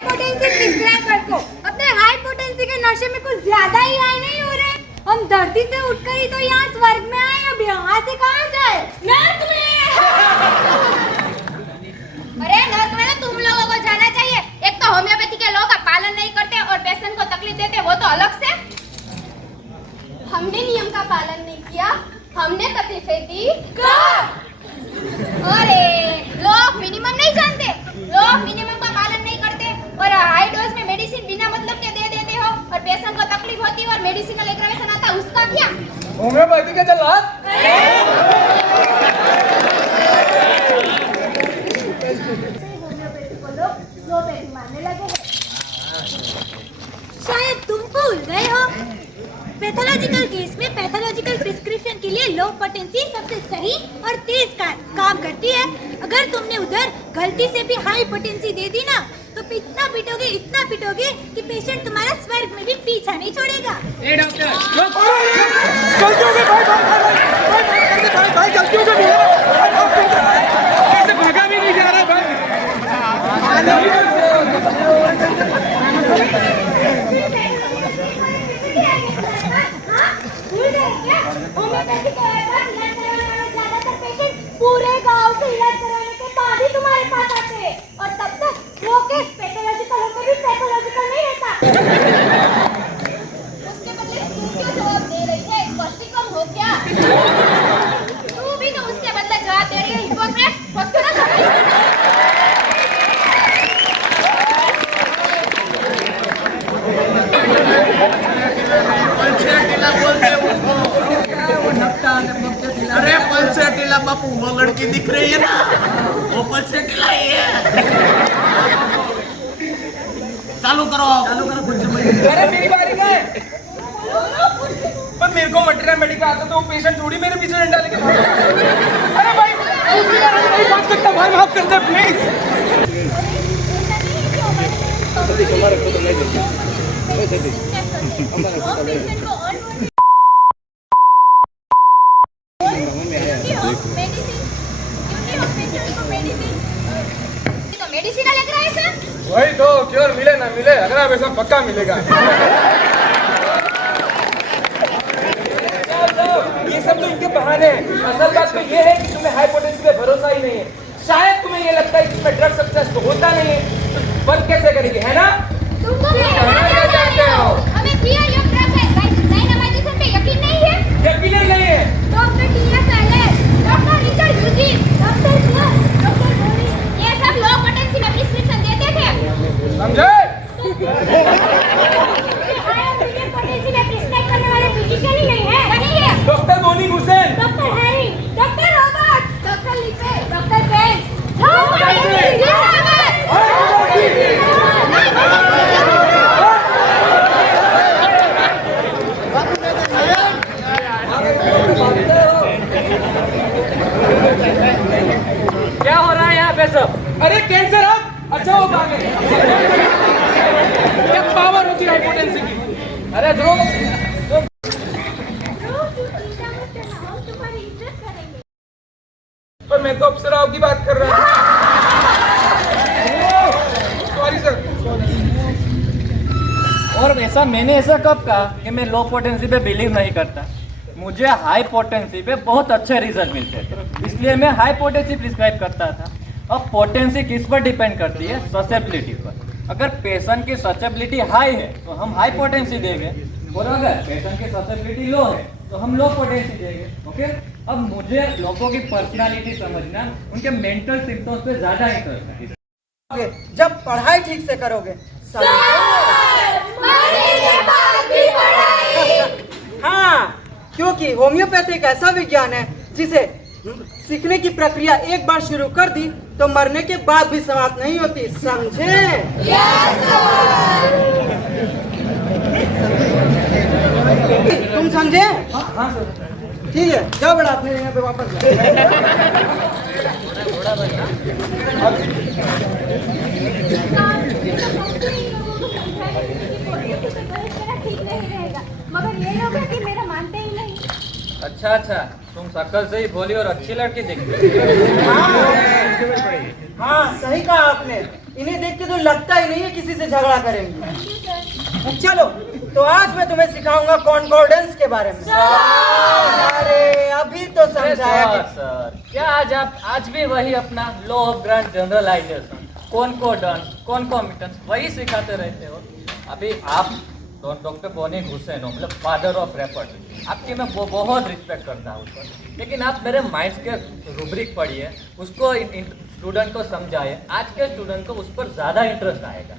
Potency prescriber को अपने high potency के नशे में कुछ ज्यादा ही हाई नहीं हो रहे? हम धरती से उठकर ही तो यहाँ स्वर्ग में आए, अब यहाँ से कहाँ जाए? नर्क में। अरे नर्क में तो तुम लोगों को जाना चाहिए। एक तो होम्योपैथी के लोग पालन नहीं करते और पेशेंट को तकलीफ देते, वो तो अलग से। हमने नियम का पालन नहीं किया, हमने तकलीफें दी। अरे लोग मिनिमम नहीं जानते, लोग मिनिमम का पालन नहीं करते और हाई डोज में मेडिसिन बिना मतलब के दे देते हो और पेशेंट को तकलीफ होती है और मेडिसिनल एग्रावेशन आता है, उसका क्या? होम्योपैथी का चल मानने लगे हैं। शायद तुम भूल गए हो, पैथोलॉजिकल केस में पैथोलॉजिकल प्रिस्क्रिप्शन के लिए लो पोटेंसी सबसे सही और तेज काम करती है। अगर तुमने उधर गलती से भी हाई पोटेंसी दे दी ना तो इतना पिटोगे कि पेशेंट तुम्हारा स्वर्ग में भी पीछा नहीं छोड़ेगा। ए डॉक्टर जल्दी हो गए भाई जल्दी हो गए, ऐसे भागा भी नहीं जा रहा भाई। पूरे गांव से इलाज कराने के बाद ही तुम्हारे पास आते हैं और तब तक वो केस पैथोलॉजिकल होकर भी पैथोलॉजिकल नहीं रहता। उसके बदले तू क्यों जवाब दे रही है? स्पष्टीकरण हो क्या? तू भी तो उसके बदले जवाब दे रही है, हिपोक्रेट। फंस ना समझ। अरे पलसेटीला बापू वो लड़की दिख रही है ना, वो पलसेटीला ही है। चालू करो कुछ। अरे मेरी बारी का है, पर मेरे को मटेरियल मेडिकल आता तो वो पेशेंट थोड़ी मेरे पीछे डंडा लेके भागा। अरे भाई नहीं बात करता भाई, माफ कर दे प्लीज। मेडिसिनल एग्रावेशन वही तो, क्योर मिले ना मिले, अगला पैसा पक्का मिलेगा। ये सब तो इनके बहाने हैं, असल बात तो ये है कि तुम्हें हाई पोटेंसी पे भरोसा ही नहीं है। शायद तुम्हें ये लगता है कि इसमें ड्रग सक्सेस तो होता नहीं है, तो वर्क कैसे करेगी, है ना? तुमको क्या चाहते हो? हमें क्लियर योर ड्रग है, डायनामाइजेशन पे यकीन नहीं है? यकीन नहीं है। Doctor T S L S, doctor Richard Eugene, doctor Clarke, doctor बोरी, ये सब लो पोटेंसी में प्रिस्क्रिप्शन देते थे। समझे? पोटेंसी में प्रिस्क्राइब करने वाले फिजिशियन ही नहीं है। नहीं है। Doctor Bonnie Hussain, doctor Harry, doctor Robert, doctor लिपे, डॉक्टर बेन। क्या हो रहा है यहाँ पे सब? अरे कैंसर अब अच्छा हो पागे। क्या पावर होती है हाइपोटेंसी की? अरे ध्रुव पर मैं तो अप्सराओं की बात कर रहा हूँ। Sorry sir. और मैंने कब कहा कि मैं लो पोटेंसी पे बिलीव नहीं करता? मुझे हाई पोटेंसी पे बहुत अच्छे रिजल्ट मिलते थे, इसलिए मैं हाई पोटेंसी प्रिस्क्राइब करता था। अब पोटेंसी किस पर डिपेंड करती है? ससेबिलिटी पर। अगर पेशेंट की ससेबिलिटी हाई है तो हम हाई पोटेंसी देंगे, और अगर पेशेंट की ससेबिलिटी लो है तो हम लो पोटेंसी देंगे। ओके, अब मुझे लोगों की पर्सनालिटी समझना, उनके मेंटल सिम्टम्स पे ज्यादा इंटरेस्ट है। जब पढ़ाई ठीक से करोगे। हाँ, क्योंकि होम्योपैथी एक ऐसा विज्ञान है जिसे सीखने की प्रक्रिया एक बार शुरू कर दी तो मरने के बाद भी समाप्त नहीं होती, समझे? तुम समझे? हाँ सर। ठीक है, जाओ बेटा अपने जगह पे वापस मगर ये लोग है कि मेरा मानते ही नहीं। अच्छा, तुम शक्ल से ही भोली और अच्छी लड़की दिखती। हाँ, सही कहा आपने। इन्हें देख के तो लगता ही नहीं है किसी से झगड़ा करेंगे। चलो तो आज मैं तुम्हें सिखाऊंगा कॉन्कॉर्डेंस के बारे में। अरे अभी तो समझाया सर, कि सर क्या आज भी वही अपना law of grand generalisation, concordance, concomitance वही सिखाते रहते हो। अभी आप डॉक्टर बोनी हुसैन हो, मतलब फादर ऑफ रेपर्टरी, आपकी मैं बहुत रिस्पेक्ट करता हूँ सर, लेकिन आप मेरे माइंड के रूब्रिक पढ़िए, उसको स्टूडेंट को समझाइए। आज के स्टूडेंट को उस पर ज़्यादा इंटरेस्ट आएगा।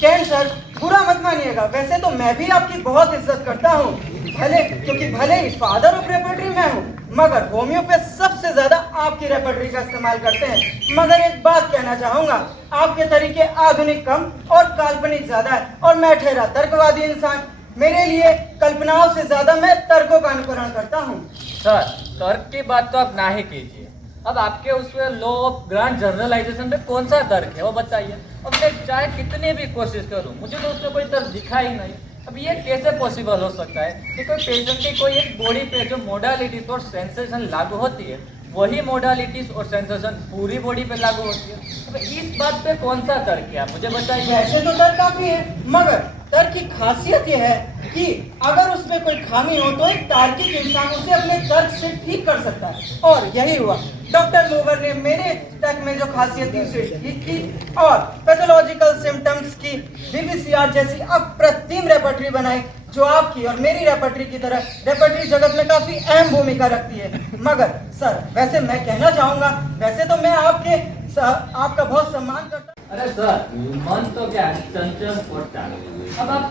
कैन सर बुरा मत मानिएगा, वैसे तो मैं भी आपकी बहुत इज्जत करता हूँ, भले ही फादर ऑफ रेपर्टरी मैं हूँ, मगर होम्योपैथ सबसे ज्यादा आपकी रेपर्टरी का इस्तेमाल करते हैं। मगर एक बात कहना चाहूंगा, आपके तरीके आधुनिक कम और काल्पनिक ज्यादा है, और मैं ठहरा तर्कवादी इंसान। मेरे लिए कल्पनाओं से ज्यादा मैं तर्कों का अनुकरण करता हूँ। सर तर्क की बात तो आप ना ही कीजिए। अब आपके उसमें लॉ ऑफ ग्रांड जनरलाइजेशन में कौन सा तर्क है वो बताइए। अब मैं चाहे कितनी भी कोशिश करूं, मुझे तो उसमें कोई तर्क दिखा ही नहीं। अब ये कैसे पॉसिबल हो सकता है कि कोई पेशेंट की कोई एक बॉडी पे जो मोडालिटीज और सेंसेशन लागू होती है, वही मोडालिटीज और सेंसेशन पूरी बॉडी पे लागू होती है। अब इस बात पे कौन सा तर्क है आप मुझे बताइए। वैसे तो तर्क काफी है, मगर तर्क की खासियत यह है कि अगर उसमें कोई खामी हो तो एक तार्किक इंसान उसे अपने तर्क से ठीक कर सकता है, और यही हुआ। डॉक्टर लोवर ने मेरे तर्क में जो खासियत थी उसे ठीक की और पैथोलॉजिकल सिम्टम्स की बीबीसीआर जैसी अप्रतिम रेपर्टरी बनाई, जो आपकी और मेरी रेपर्टरी की तरह रेपर्टरी जगत में काफी अहम भूमिका रखती है। मगर सर वैसे मैं कहना चाहूंगा, वैसे तो मैं आपका बहुत सम्मान करता हूं। अरे सर मन तो क्या है, चंचल और चालू। अब आप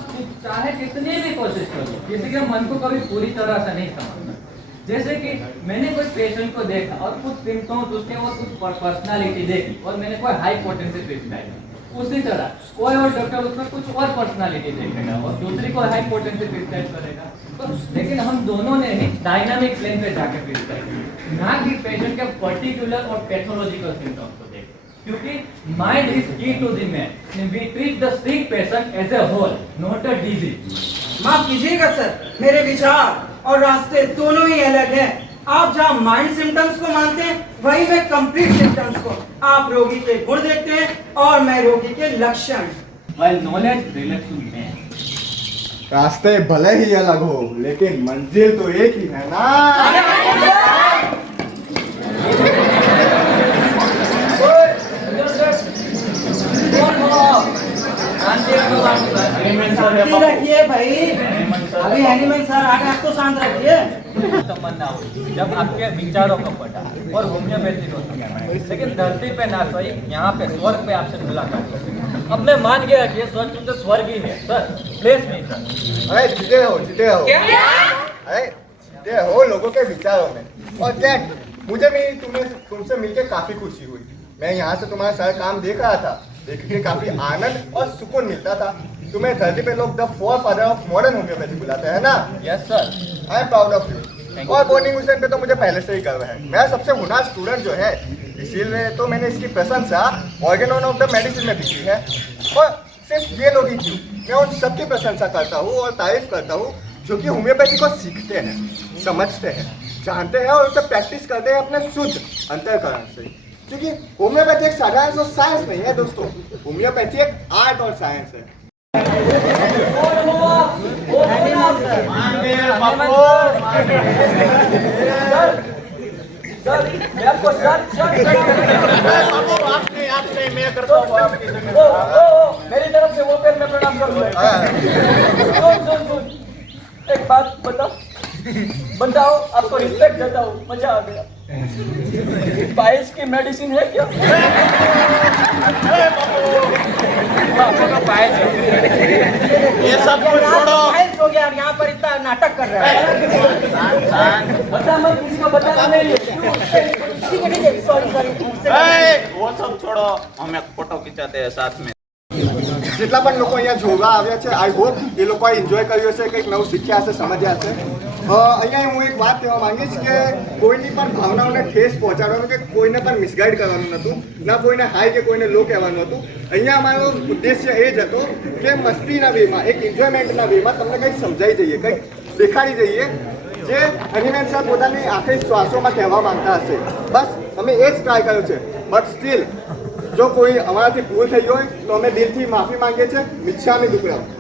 चाहे कितनी भी कोशिश करो, किसी के मन को कभी पूरी तरह से नहीं समझना। जैसे कि मैंने कोई पेशेंट को देखा और कुछ सिम्टम्स उसके और कुछ पर्सनालिटी देखी और मैंने कोई हाई पोटेंसी प्रिस्क्राइब की, उसी तरह कोई और डॉक्टर उसमें कुछ और पर्सनालिटी देखेगा और दूसरी को हाई पोटेंसी प्रिस्क्राइब करेगा। तो लेकिन हम दोनों ने ही डायनामिक प्लेन पे जाके प्रिस्क्राइब की, ना कि पेशेंट के पर्टिकुलर और पैथोलॉजिकल सिम्टम्स को देख, क्योंकि mind is key to the man. We treat the sick patient as a whole, not a disease. माफ कीजिएगा सर, मेरे विचार और रास्ते दोनों ही अलग हैं। आप जहाँ माइंड सिम्टम्स को मानते हैं, वही मैं कंप्लीट सिम्टम्स को। आप रोगी के गुण देखते हैं और मैं रोगी के लक्षण। While knowledge relates to man. रास्ते भले ही अलग हो, लेकिन मंजिल तो एक ही है ना। शांति रखिए भाई, अभी एनिमल सर आ गए, आपको शांत रखिए। तमन्ना हुई जब आपके विचारों को पढ़ा और होम्योपैथी को समझा, लेकिन धरती पे ना सही, यहाँ पे स्वर्ग पे आपसे मुलाकात कर। अब मैं मान गया कि स्वर्ग तो स्वर्ग ही है सर, प्लेस में सर। अरे जीते हो अरे जीते हो लोगों के विचारों में। और क्या, मुझे भी तुमसे मिलकर काफी खुशी हुई। मैं यहाँ से तुम्हारा सारा काम देख रहा था, देख के काफी आनंद और सुकून मिलता था। तुम्हें धरती पे लोग the four father of modern homeopathy बुलाते हैं ना। Yes sir, I am proud of you. और बोनी हुसैन पे तो मुझे पहले से ही गर्व है, मेरा सबसे हुनर स्टूडेंट जो है, इसीलिए तो मैंने इसकी प्रशंसा ऑर्गेनोन ऑफ द मेडिसिन में भी की है। और सिर्फ ये लोग ही क्यों, मैं उन सबकी प्रशंसा करता हूँ और तारीफ करता हूँ जो कि होम्योपैथी को सीखते हैं, समझते हैं, जानते हैं और उसे प्रैक्टिस करते हैं अपने शुद्ध अंतःकरण से। क्योंकि होम्योपैथी एक साधारण साइंस नहीं है दोस्तों, होम्योपैथी एक आर्ट और साइंस है। मेरी तरफ से वो पेन में प्रणाम करूंगा। सुन एक बात बताओ, आपको रिस्पेक्ट देता हूँ, मजा आ गया। 22 की मेडिसिन है क्या? ये सब कुछ छोड़ो। हो गया, यहाँ पर इतना नाटक कर रहा है। बता मत, किसी को बताना नहीं है। ठीक है, सॉरी। वो सब छोड़ो, हम एक फोटो खिंचाते हैं साथ में। જેટલા પણ લોકો અહીંયા જોવા આવ્યા છે, આઈ હોપ એ લોકોએ એન્જોય કર્યું હશે, કંઈક નવું શીખ્યા હશે, સમજ્યા હશે। અહીંયા હું એક વાત કહેવા માંગીશ કે કોઈની પણ ભાવનાઓને ઠેસ પહોંચાડવાનું કે કોઈને પણ મિસગાઈડ કરવાનું નહોતું, ના કોઈને હાઈ કે કોઈને લો કહેવાનું હતું। અહીંયા અમારો ઉદ્દેશ્ય એ જ હતો કે મસ્તીના વેમાં, એક એન્જોયમેન્ટના વેમાં તમને કંઈક સમજાઈ જઈએ, કંઈક દેખાડી જઈએ જે હનીમેન સર પોતાની આખરી શ્વાસોમાં કહેવા માંગતા હશે। બસ અમે એ જ ટ્રાય કર્યો છે, બટ સ્ટીલ જો કોઈ અમારાથી ભૂલ થઈ હોય તો અમે દિલથી માફી માંગીએ છીએ. મિચ્છામી દુક્કડમ.